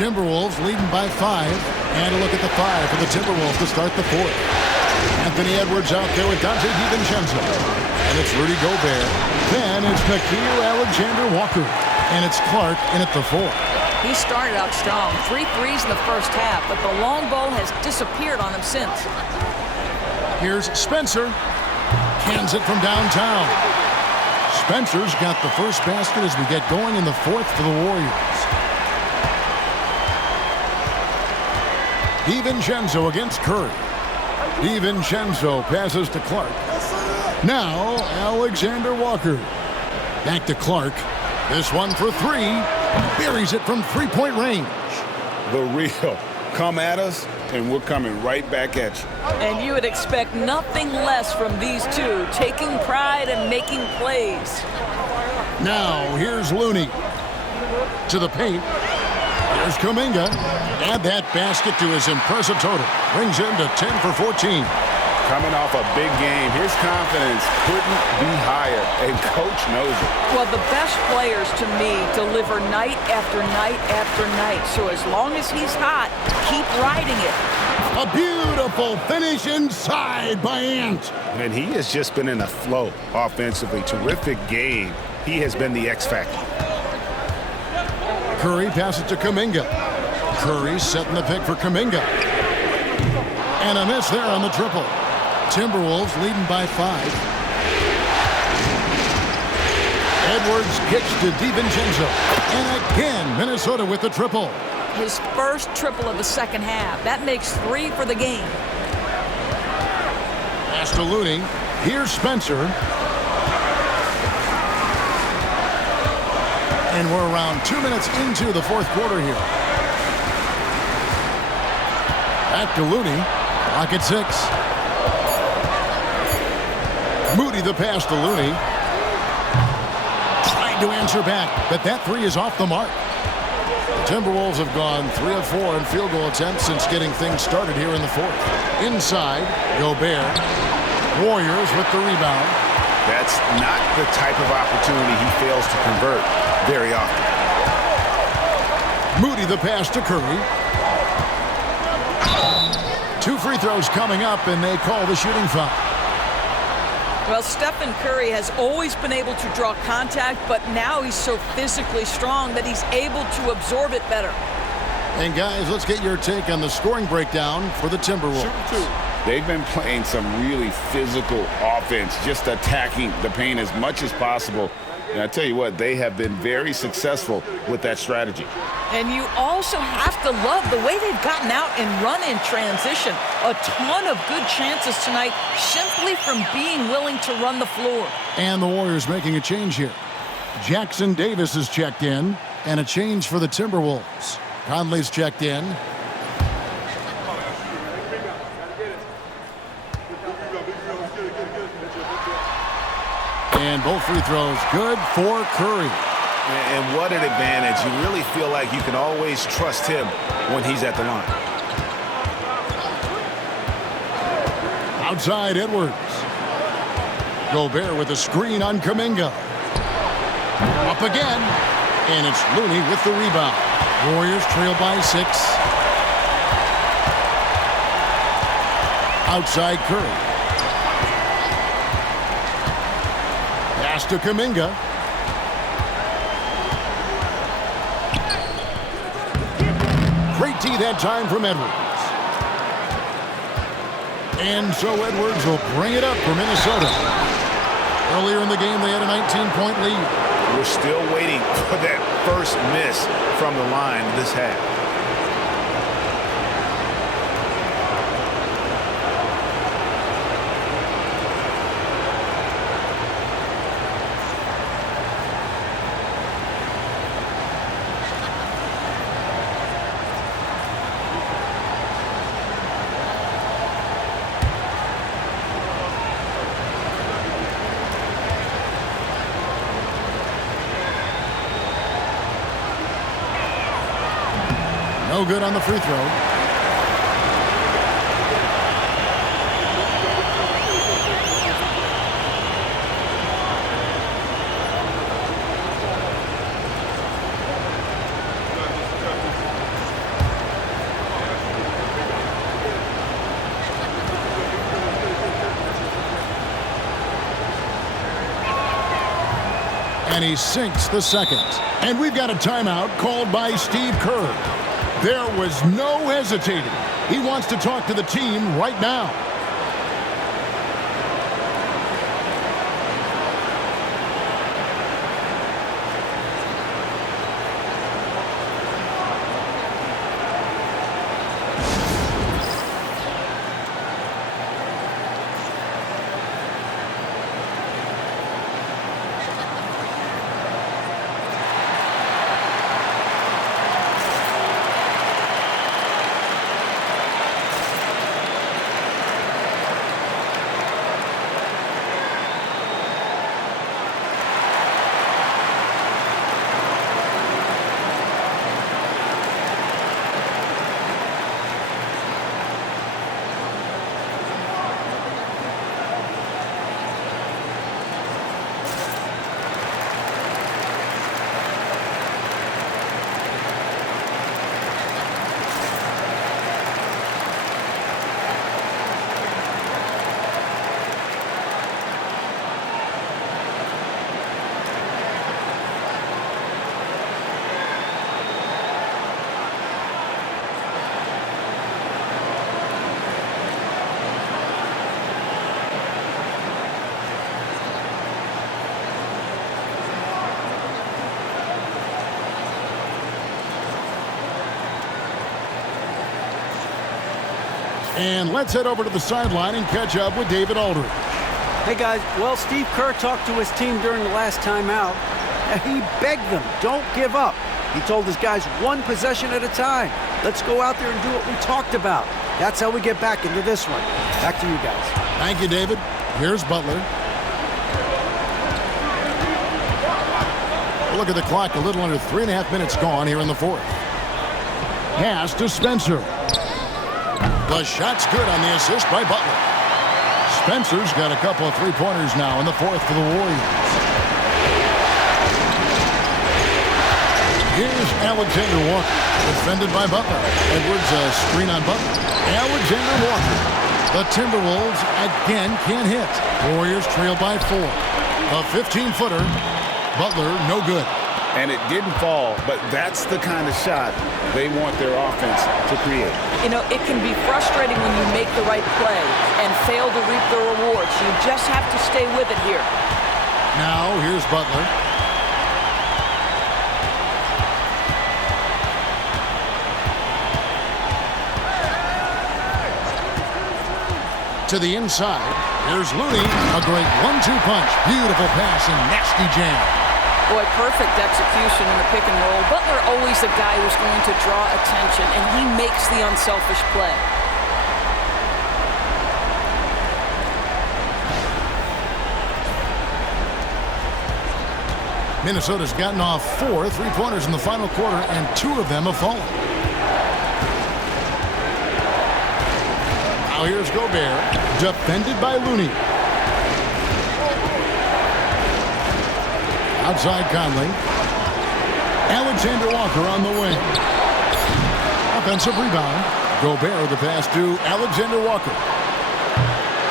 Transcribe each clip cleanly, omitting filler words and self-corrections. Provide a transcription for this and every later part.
Timberwolves leading by 5. And a look at the 5 for the Timberwolves to start the 4th. Anthony Edwards out there with Dante DiVincenzo. And it's Rudy Gobert. Then it's Nickeil Alexander-Walker. And it's Clark in at the 4. He started out strong. 3 threes in the first half, but the long ball has disappeared on him since. Here's Spencer. Cans it from downtown. Spencer's got the first basket as we get going in the 4th for the Warriors. DiVincenzo against Curry. DiVincenzo passes to Clark. Now Alexander Walker. Back to Clark. This one for 3. Buries it from three-point range. The real. Come at us, and we're coming right back at you. And you would expect nothing less from these two, taking pride and making plays. Now, here's Looney. To the paint. Here's Kuminga. Add that basket to his impressive total. Brings him to 10 for 14. Coming off a big game, his confidence couldn't be higher, and Coach knows it. Well, the best players, to me, deliver night after night after night. So as long as he's hot, keep riding it. A beautiful finish inside by Ant. And he has just been in a flow offensively. Terrific game. He has been the X factor. Curry passes to Kuminga. Curry setting the pick for Kuminga. And a miss there on the triple. Timberwolves leading by 5. Edwards kicks to DiVincenzo. And again, Minnesota with the triple. His first triple of the second half. That makes 3 for the game. Pass to Looney. Here's Spencer. And we're around 2 minutes into the 4th quarter here. Back to Looney. Clock at 6. Moody the pass to Looney. Trying to answer back, but that 3 is off the mark. The Timberwolves have gone 3 of 4 in field goal attempts since getting things started here in the 4th. Inside, Gobert. Warriors with the rebound. That's not the type of opportunity he fails to convert very often. Moody the pass to Curry. 2 free throws coming up, and they call the shooting foul. Well, Stephen Curry has always been able to draw contact, but now he's so physically strong that he's able to absorb it better. And guys, let's get your take on the scoring breakdown for the Timberwolves. They've been playing some really physical offense, just attacking the paint as much as possible. And I tell you what, they have been very successful with that strategy. And you also have to love the way they've gotten out and run in transition. A ton of good chances tonight simply from being willing to run the floor. And the Warriors making a change here. Jackson Davis is checked in, and a change for the Timberwolves. Conley's checked in. And both free throws good for Curry. And what an advantage. You really feel like you can always trust him when he's at the line. Outside Edwards. Gobert with a screen on Kuminga. Up again. And it's Looney with the rebound. Warriors trail by 6. Outside Curry. Pass to Kuminga. Great D that time from Edwards. And so Edwards will bring it up for Minnesota. Earlier in the game, they had a 19-point lead. We're still waiting for that first miss from the line this half. No good on the free throw. And he sinks the second. And we've got a timeout called by Steve Kerr. There was no hesitating. He wants to talk to the team right now. And let's head over to the sideline and catch up with David Aldridge. Hey, guys. Well, Steve Kerr talked to his team during the last timeout. He begged them, don't give up. He told his guys one possession at a time. Let's go out there and do what we talked about. That's how we get back into this one. Back to you guys. Thank you, David. Here's Butler. Look at the clock. A little under 3.5 minutes gone here in the fourth. Pass to Spencer. The shot's good on the assist by Butler. Spencer's got a couple of three-pointers now in the fourth for the Warriors. Here's Alexander Walker, defended by Butler. Edwards a screen on Butler. Alexander Walker. The Timberwolves again can't hit. Warriors trail by 4. A 15-footer. Butler no good. And it didn't fall, but that's the kind of shot they want their offense to create. You know, it can be frustrating when you make the right play and fail to reap the rewards. You just have to stay with it here. Now, here's Butler. To the inside. Here's Looney. A great 1-2 punch. Beautiful pass and nasty jam. Boy, perfect execution in the pick and roll. Butler always the guy who's going to draw attention, and he makes the unselfish play. Minnesota's gotten off 4 three-pointers in the final quarter, and 2 of them have fallen. Now here's Gobert, defended by Looney. Outside Conley. Alexander Walker on the wing. Offensive rebound. Gobert the pass to Alexander Walker.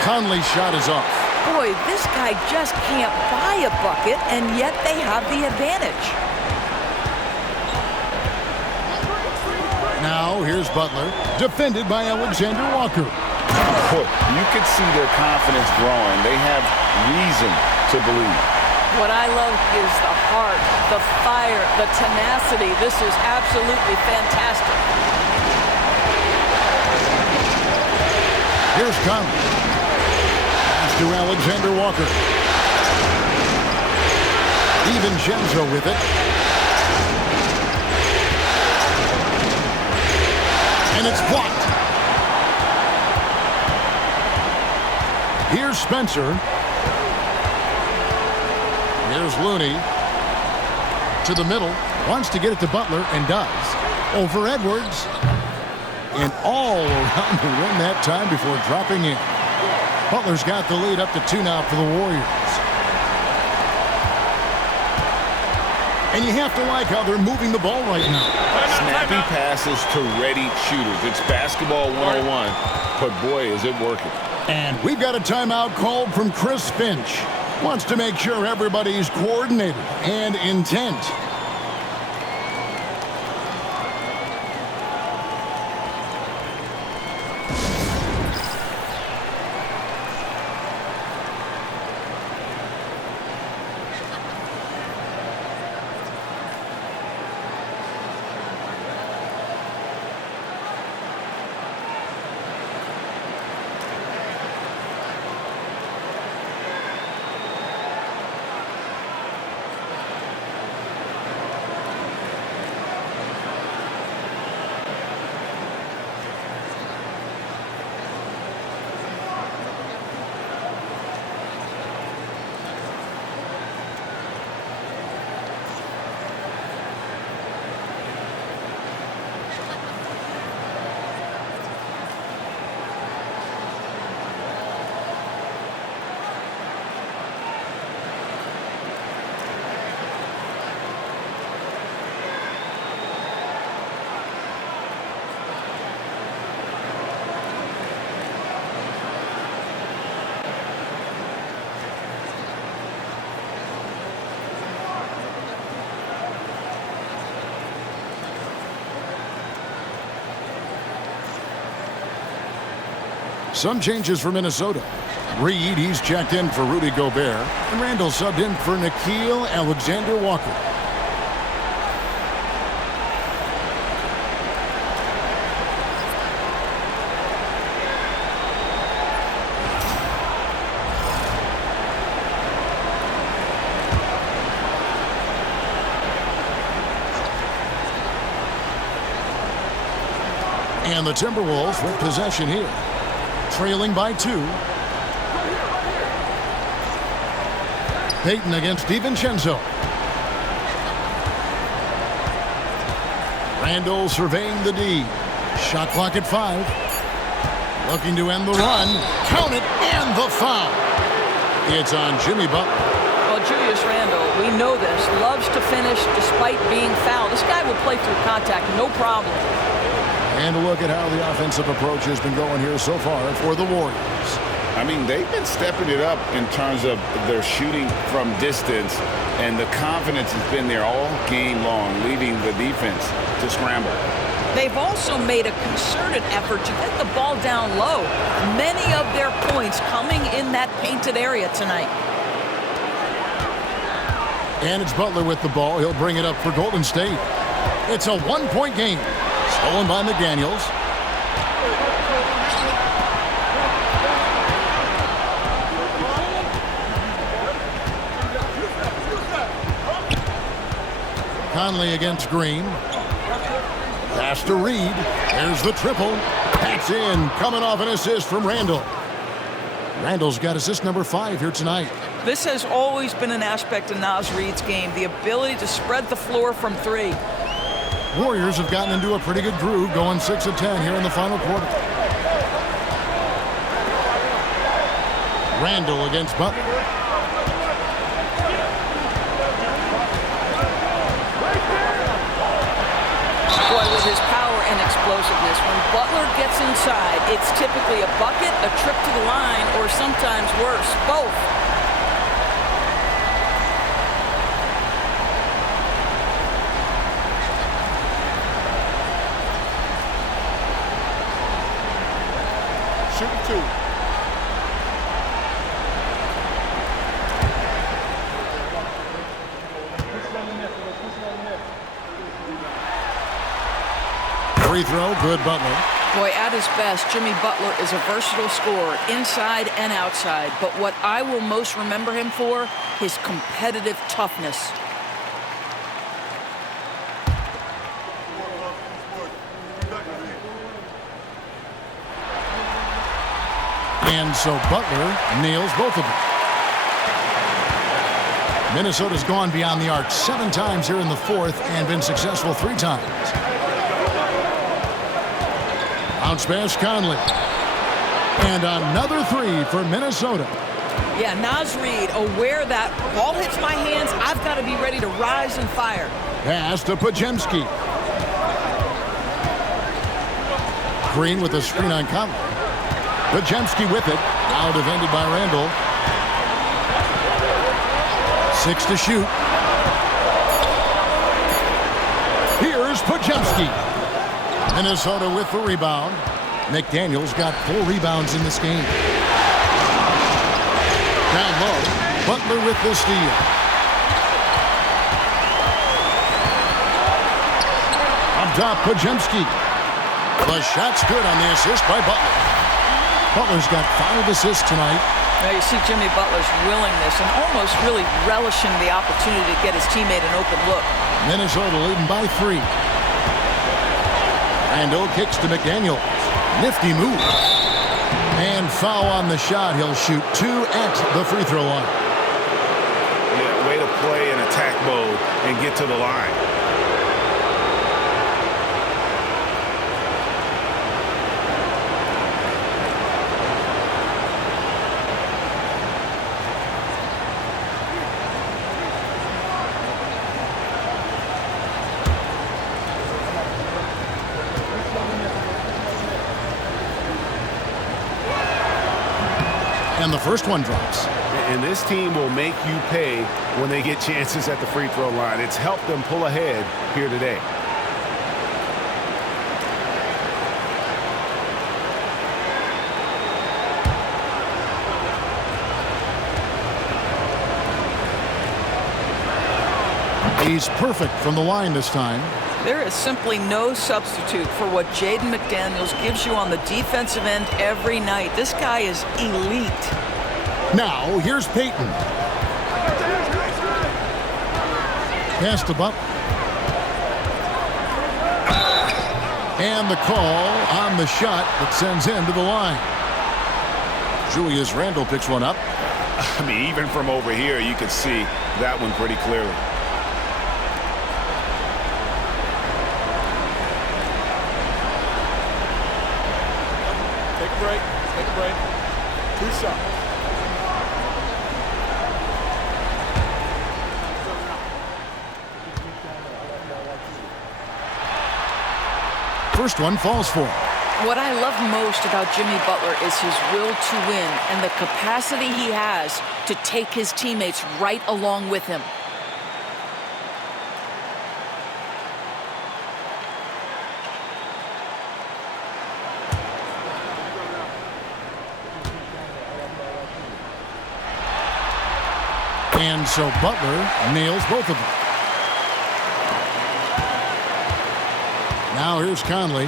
Conley's shot is off. Boy, this guy just can't buy a bucket, and yet they have the advantage. Now here's Butler, defended by Alexander Walker. You could see their confidence growing. They have reason to believe. What I love is the heart, the fire, the tenacity. This is absolutely fantastic. Here's Conley. Pass to Alexander Walker. DiVincenzo with it. And it's blocked. Here's Spencer. Here's Looney to the middle. Wants to get it to Butler and does. Over Edwards. And all around the rim that time before dropping in. Butler's got the lead up to 2 now for the Warriors. And you have to like how they're moving the ball right now. Snappy passes to ready shooters. It's basketball 101, but boy, is it working. And we've got a timeout called from Chris Finch. Wants to make sure everybody's coordinated and intent. Some changes for Minnesota. Reed, he's checked in for Rudy Gobert. And Randall subbed in for Nickeil Alexander-Walker. And the Timberwolves with possession here. Trailing by 2. Payton against DiVincenzo. Randall surveying the D. Shot clock at 5. Looking to end the run. Count it, and the foul. It's on Jimmy Butler. Well, Julius Randle, we know this, loves to finish despite being fouled. This guy will play through contact, no problem. And a look at how the offensive approach has been going here so far for the Warriors. I mean, they've been stepping it up in terms of their shooting from distance, and the confidence has been there all game long, leading the defense to scramble. They've also made a concerted effort to get the ball down low. Many of their points coming in that painted area tonight. And it's Butler with the ball. He'll bring it up for Golden State. It's a one-point game. Stolen by McDaniels. Conley against Green. Pass to Reed. There's the triple. That's in. Coming off an assist from Randall. Randall's got assist number 5 here tonight. This has always been an aspect of Naz Reid's game, the ability to spread the floor from 3. Warriors have gotten into a pretty good groove, going 6 of 10 here in the final quarter. Randall against Butler. Boy, with his power and explosiveness, when Butler gets inside, it's typically a bucket, a trip to the line, or sometimes worse, both. Shoot 2. Free throw, good Butler. Boy, at his best, Jimmy Butler is a versatile scorer, inside and outside. But what I will most remember him for, his competitive toughness. And so Butler nails both of them. Minnesota's gone beyond the arc 7 times here in the 4th and been successful 3 times. Bounce pass, Conley. And another 3 for Minnesota. Yeah, Naz Reid, aware that ball hits my hands, I've got to be ready to rise and fire. Pass to Podziemski. Green with a screen on Conley. Podziemski with it. Now defended by Randall. 6 to shoot. Here's Pajemski. Minnesota with the rebound. McDaniels got 4 rebounds in this game. Down low, Butler with the steal. Up top, Pajemski. The shot's good on the assist by Butler. Butler's got 5 assists tonight. Now you see Jimmy Butler's willingness and almost really relishing the opportunity to get his teammate an open look. Minnesota leading by 3. Randall kicks to McDaniels. Nifty move. And foul on the shot. He'll shoot 2 at the free throw line. Yeah, way to play in attack mode and get to the line. And the first one drops. And this team will make you pay when they get chances at the free throw line. It's helped them pull ahead here today. He's perfect from the line this time. There is simply no substitute for what Jaden McDaniels gives you on the defensive end every night. This guy is elite. Now, here's Payton. Pass to Butler. And the call on the shot that sends him to the line. Julius Randle picks one up. I mean, even from over here, you can see that one pretty clearly. Take a break. 2 shots. First one falls for him. What I love most about Jimmy Butler is his will to win and the capacity he has to take his teammates right along with him. And so Butler nails both of them. Now here's Conley.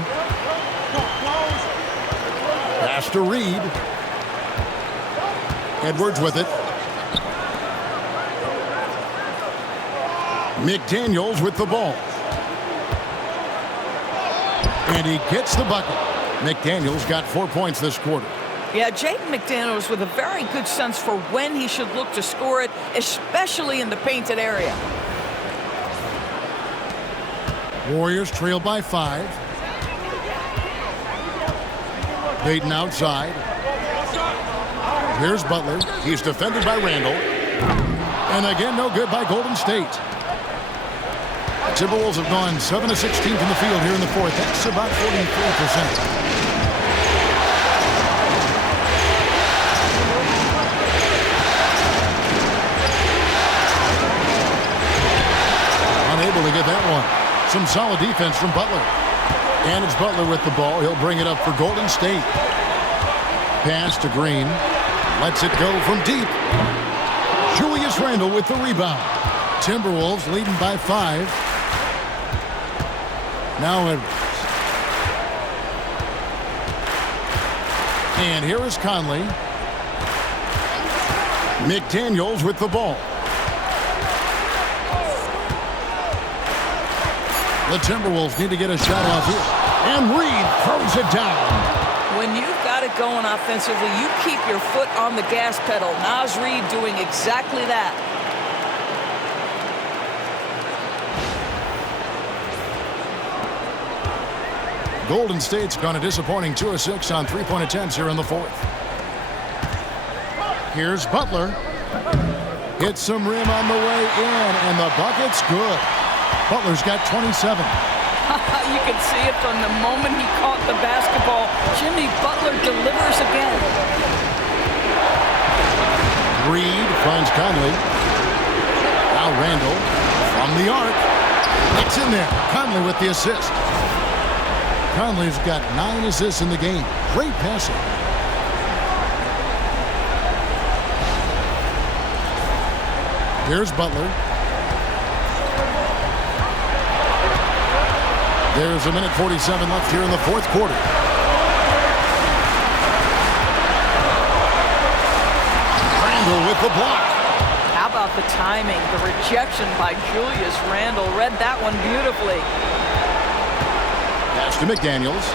Pass to Reed. Edwards with it. McDaniels with the ball. And he gets the bucket. McDaniels got 4 points this quarter. Yeah, Jaden McDaniels with a very good sense for when he should look to score it, especially in the painted area. Warriors trail by 5. Payton outside. Here's Butler. He's defended by Randall. And again, no good by Golden State. The Timberwolves have gone 7 of 16 from the field here in the fourth. That's about 44%. Unable to get that one. Some solid defense from Butler. And it's Butler with the ball. He'll bring it up for Golden State. Pass to Green. Lets it go from deep. Julius Randle with the rebound. Timberwolves leading by 5. Now Edwards. And here is Conley. McDaniels with the ball. The Timberwolves need to get a shot off here. And Reed throws it down. When you've got it going offensively, you keep your foot on the gas pedal. Naz Reid doing exactly that. Golden State's gone a disappointing 2 of 6 on three-point attempts here in the fourth. Here's Butler. Hits some rim on the way in, and the bucket's good. Butler's got 27. You can see it from the moment he caught the basketball. Jimmy Butler delivers again. Reed finds Conley. Randall from the arc. It's in there. Conley with the assist. Conley's got 9 assists in the game. Great passing. Here's Butler. There's a minute 47 left here in the fourth quarter. Randall with the block. How about the timing? The rejection by Julius Randle. Read that one beautifully. Pass to McDaniels.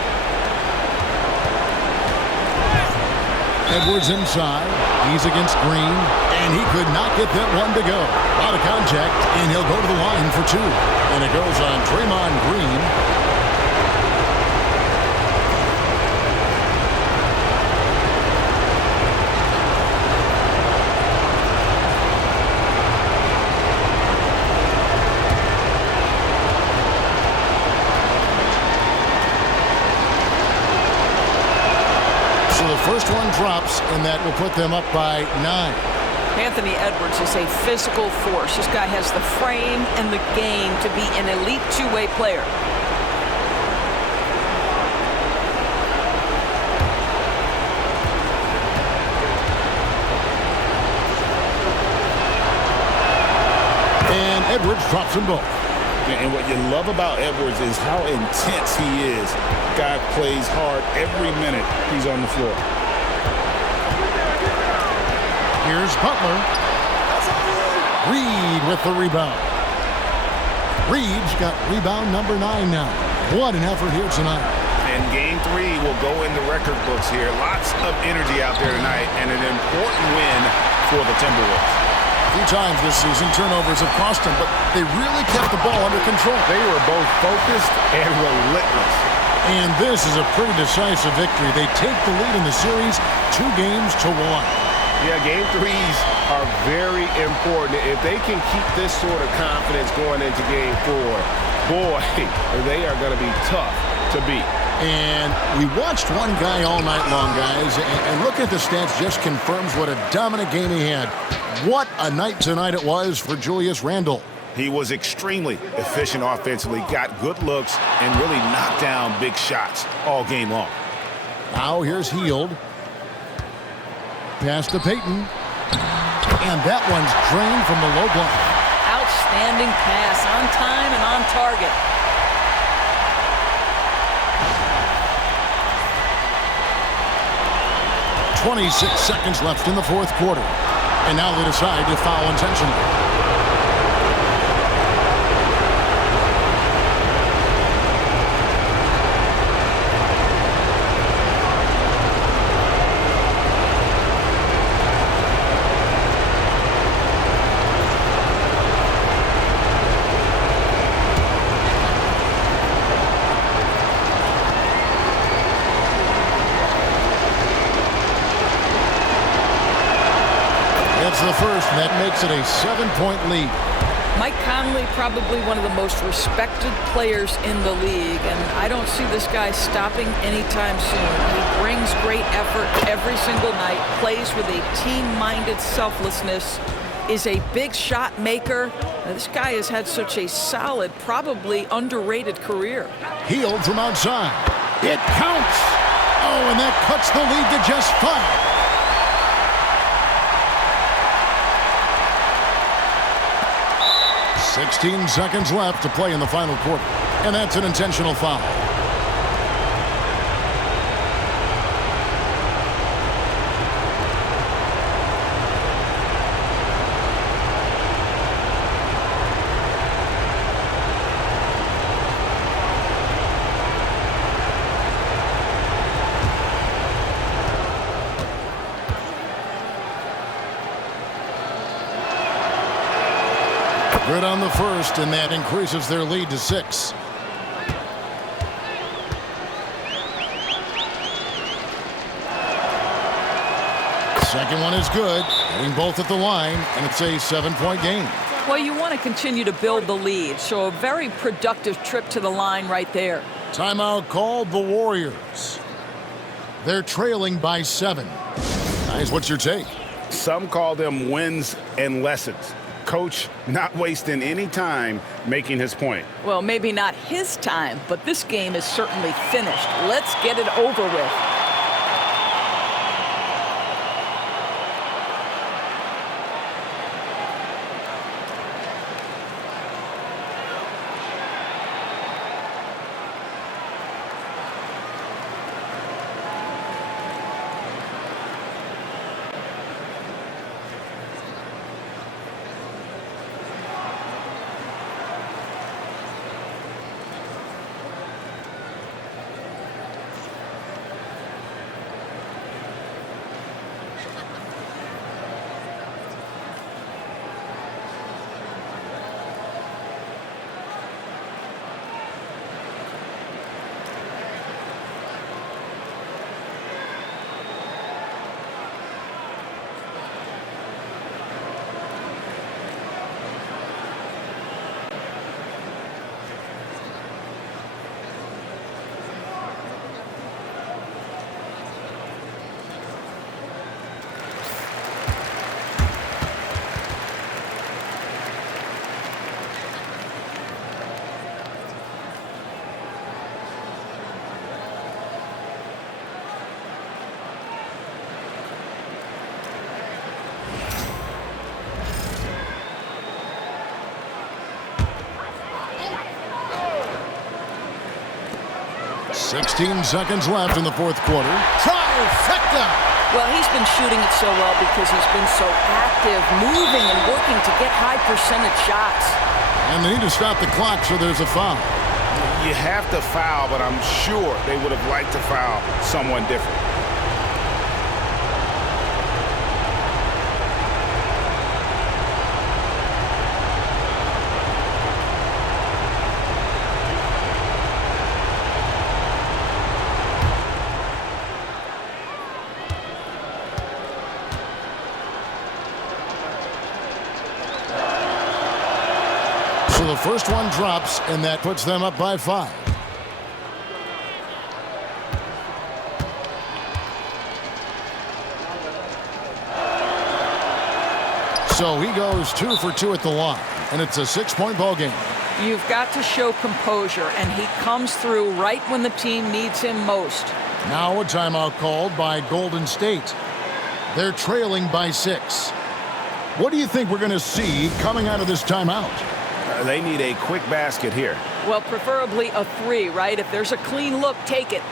Edwards inside. He's against Green, and he could not get that one to go. Out of contact, and he'll go to the line for 2. And it goes on Draymond Green. First one drops, and that will put them up by 9. Anthony Edwards is a physical force. This guy has the frame and the game to be an elite two-way player. And Edwards drops them both. And what you love about Edwards is how intense he is. Guy plays hard every minute he's on the floor. Here's Butler. Reed with the rebound. Reed's got rebound number 9 now. What an effort here tonight. And game 3 will go in the record books here. Lots of energy out there tonight, and an important win for the Timberwolves. A few times this season, turnovers have cost them, but they really kept the ball under control. They were both focused and relentless. And this is a pretty decisive victory. They take the lead in the series 2-1. Yeah, game 3s are very important. If they can keep this sort of confidence going into game 4, boy, they are going to be tough to beat. And we watched one guy all night long, guys, and looking at the stats just confirms what a dominant game he had. What a night tonight it was for Julius Randle. He was extremely efficient offensively, got good looks, and really knocked down big shots all game long. Now here's Hield. Pass to Payton. And that one's drained from the low block. Outstanding pass, on time and on target. .26 seconds left in the fourth quarter. And now they decide to foul intentionally. The first, and that makes it a 7-point lead. Mike Conley, probably one of the most respected players in the league, and I don't see this guy stopping anytime soon. He brings great effort every single night, plays with a team-minded selflessness, is a big shot maker. This guy has had such a solid, probably underrated career. Hield from outside. It counts. Oh, and that cuts the lead to just 5. 16 seconds left to play in the final quarter. And that's an intentional foul. Good on the first, and that increases their lead to 6. Second one is good, hitting both at the line, and it's a 7-point game. Well, you want to continue to build the lead, so a very productive trip to the line right there. Timeout called the Warriors. They're trailing by 7. Guys, what's your take? Some call them wins and lessons. Coach not wasting any time making his point. Well, maybe not his time, but this game is certainly finished. Let's get it over with. "16 seconds left in the fourth quarter. Trifecta! Well, he's been shooting it so well because he's been so active, moving and working to get high percentage shots. And they need to stop the clock, so there's a foul. You have to foul, but I'm sure they would have liked to foul someone different. So the first one drops, and that puts them up by 5. So he goes 2 for 2 at the line, and it's a 6-point ball game. You've got to show composure, and he comes through right when the team needs him most. Now a timeout called by Golden State. They're trailing by 6. What do you think we're going to see coming out of this timeout? They need a quick basket here. Well, preferably a 3, right? If there's a clean look, take it.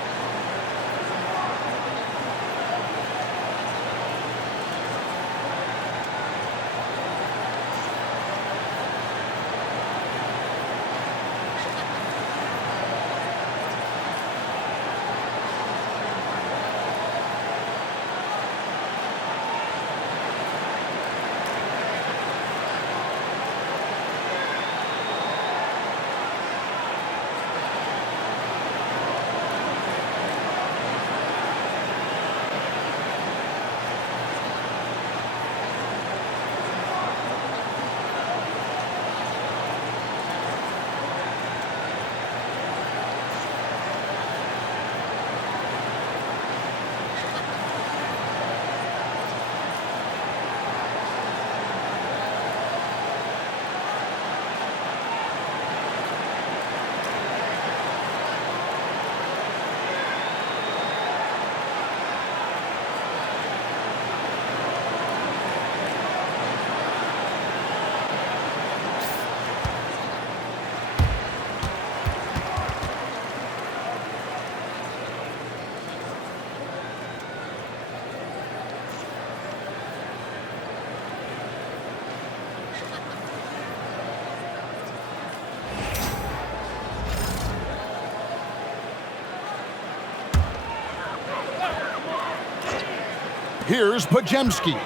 Here's Pajemski.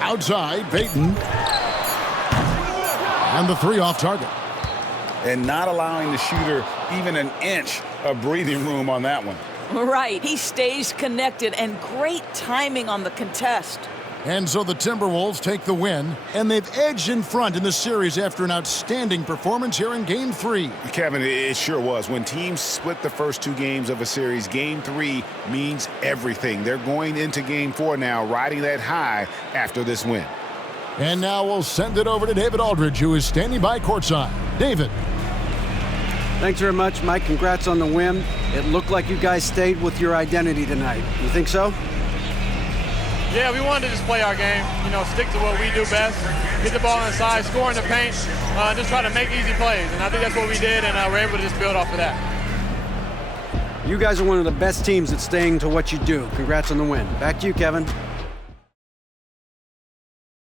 Outside, Payton. And the 3 off target. And not allowing the shooter even an inch of breathing room on that one. Right, he stays connected, and great timing on the contest. And so the Timberwolves take the win, and they've edged in front in the series after an outstanding performance here in Game 3. Kevin, it sure was. When teams split the first 2 games of a series, Game 3 means everything. They're going into Game 4 now, riding that high after this win. And now we'll send it over to David Aldridge, who is standing by courtside. David. Thanks very much, Mike. Congrats on the win. It looked like you guys stayed with your identity tonight. You think so? Yeah, we wanted to just play our game, stick to what we do best, get the ball inside, score in the paint, just try to make easy plays. And I think that's what we did, and we're able to just build off of that. You guys are one of the best teams at staying to what you do. Congrats on the win. Back to you, Kevin.